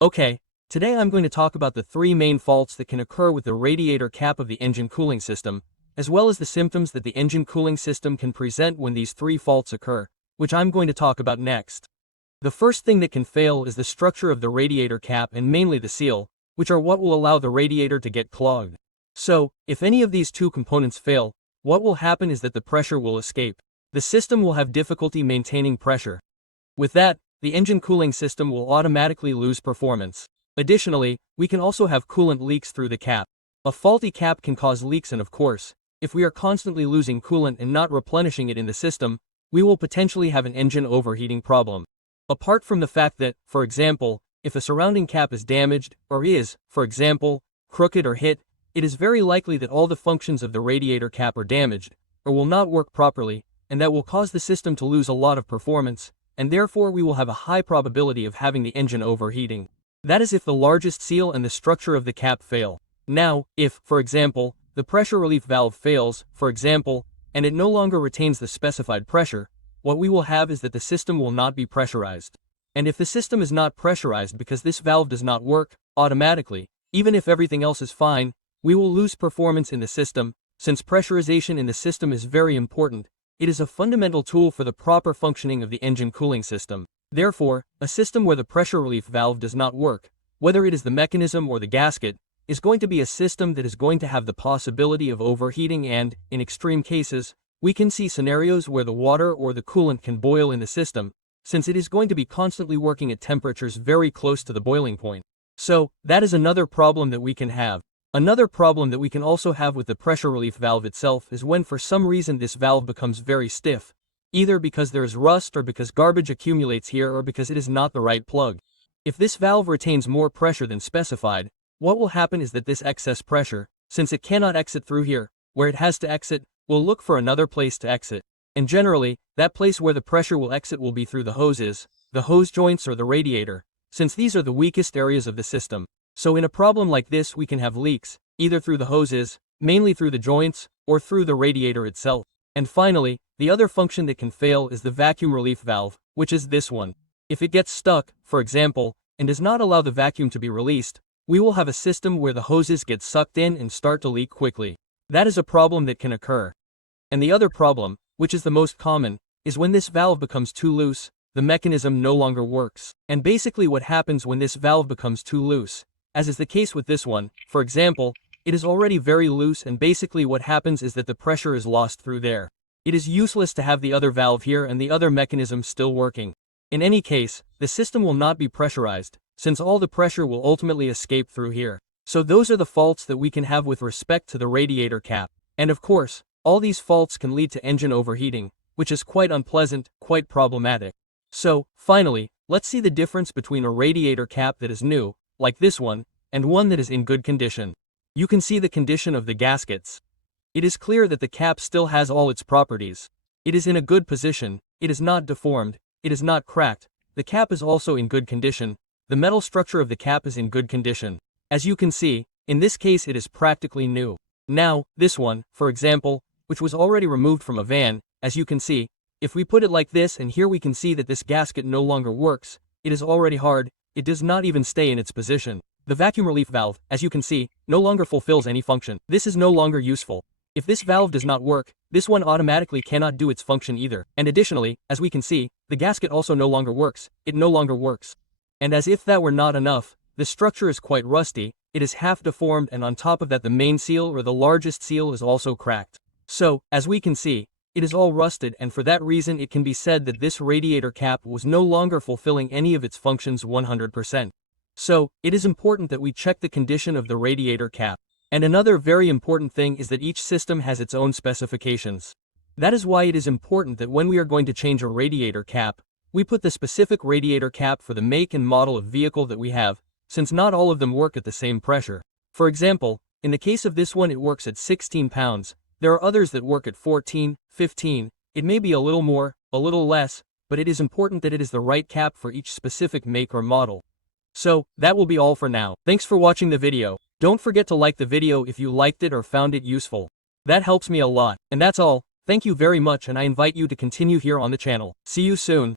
Okay, today I'm going to talk about the three main faults that can occur with the radiator cap of the engine cooling system, as well as the symptoms that the engine cooling system can present when these three faults occur, which I'm going to talk about next. The first thing that can fail is the structure of the radiator cap and mainly the seal, which are what will allow the radiator to get clogged. So, if any of these two components fail, what will happen is that the pressure will escape. The system will have difficulty maintaining pressure. With that, the engine cooling system will automatically lose performance. Additionally, we can also have coolant leaks through the cap. A faulty cap can cause leaks, and of course, if we are constantly losing coolant and not replenishing it in the system, we will potentially have an engine overheating problem. Apart from the fact that, for example, if a surrounding cap is damaged, or is, for example, crooked or hit, it is very likely that all the functions of the radiator cap are damaged, or will not work properly, and that will cause the system to lose a lot of performance, and therefore we will have a high probability of having the engine overheating. That is if the largest seal and the structure of the cap fail. Now, if, for example, the pressure relief valve fails, for example, and it no longer retains the specified pressure, what we will have is that the system will not be pressurized. And if the system is not pressurized because this valve does not work, automatically, even if everything else is fine, we will lose performance in the system. Since pressurization in the system is very important, it is a fundamental tool for the proper functioning of the engine cooling system. Therefore, a system where the pressure relief valve does not work, whether it is the mechanism or the gasket, is going to be a system that is going to have the possibility of overheating, and, in extreme cases, we can see scenarios where the water or the coolant can boil in the system, since it is going to be constantly working at temperatures very close to the boiling point. So, that is another problem that we can have. Another problem that we can also have with the pressure relief valve itself is when for some reason this valve becomes very stiff, either because there is rust or because garbage accumulates here or because it is not the right plug. If this valve retains more pressure than specified, what will happen is that this excess pressure, since it cannot exit through here, where it has to exit, will look for another place to exit. And generally, that place where the pressure will exit will be through the hoses, the hose joints, or the radiator, since these are the weakest areas of the system. So in a problem like this we can have leaks, either through the hoses, mainly through the joints, or through the radiator itself. And finally, the other function that can fail is the vacuum relief valve, which is this one. If it gets stuck, for example, and does not allow the vacuum to be released, we will have a system where the hoses get sucked in and start to leak quickly. That is a problem that can occur. And the other problem, which is the most common, is when this valve becomes too loose, the mechanism no longer works. And basically what happens when this valve becomes too loose, as is the case with this one, for example, it is already very loose, and basically what happens is that the pressure is lost through there. It is useless to have the other valve here and the other mechanism still working. In any case, the system will not be pressurized, since all the pressure will ultimately escape through here. So those are the faults that we can have with respect to the radiator cap. And of course, all these faults can lead to engine overheating, which is quite unpleasant, quite problematic. So, finally, let's see the difference between a radiator cap that is new, like this one, and one that is in good condition. You can see the condition of the gaskets. It is clear that the cap still has all its properties. It is in a good position, it is not deformed, it is not cracked, the cap is also in good condition, the metal structure of the cap is in good condition. As you can see, in this case it is practically new. Now, this one, for example, which was already removed from a van, as you can see, if we put it like this, and here we can see that this gasket no longer works, it is already hard, it does not even stay in its position. The vacuum relief valve, as you can see, no longer fulfills any function. This is no longer useful. If this valve does not work, this one automatically cannot do its function either. And additionally, as we can see, the gasket also no longer works, it no longer works. And as if that were not enough, the structure is quite rusty, it is half deformed, and on top of that the main seal or the largest seal is also cracked. So, as we can see, it is all rusted, and for that reason it can be said that this radiator cap was no longer fulfilling any of its functions 100%. So, it is important that we check the condition of the radiator cap. And another very important thing is that each system has its own specifications. That is why it is important that when we are going to change a radiator cap, we put the specific radiator cap for the make and model of vehicle that we have, since not all of them work at the same pressure. For example, in the case of this one it works at 16 pounds, there are others that work at 14, 15, it may be a little more, a little less, but it is important that it is the right cap for each specific make or model. So, that will be all for now. Thanks for watching the video. Don't forget to like the video if you liked it or found it useful. That helps me a lot. And that's all. Thank you very much, and I invite you to continue here on the channel. See you soon.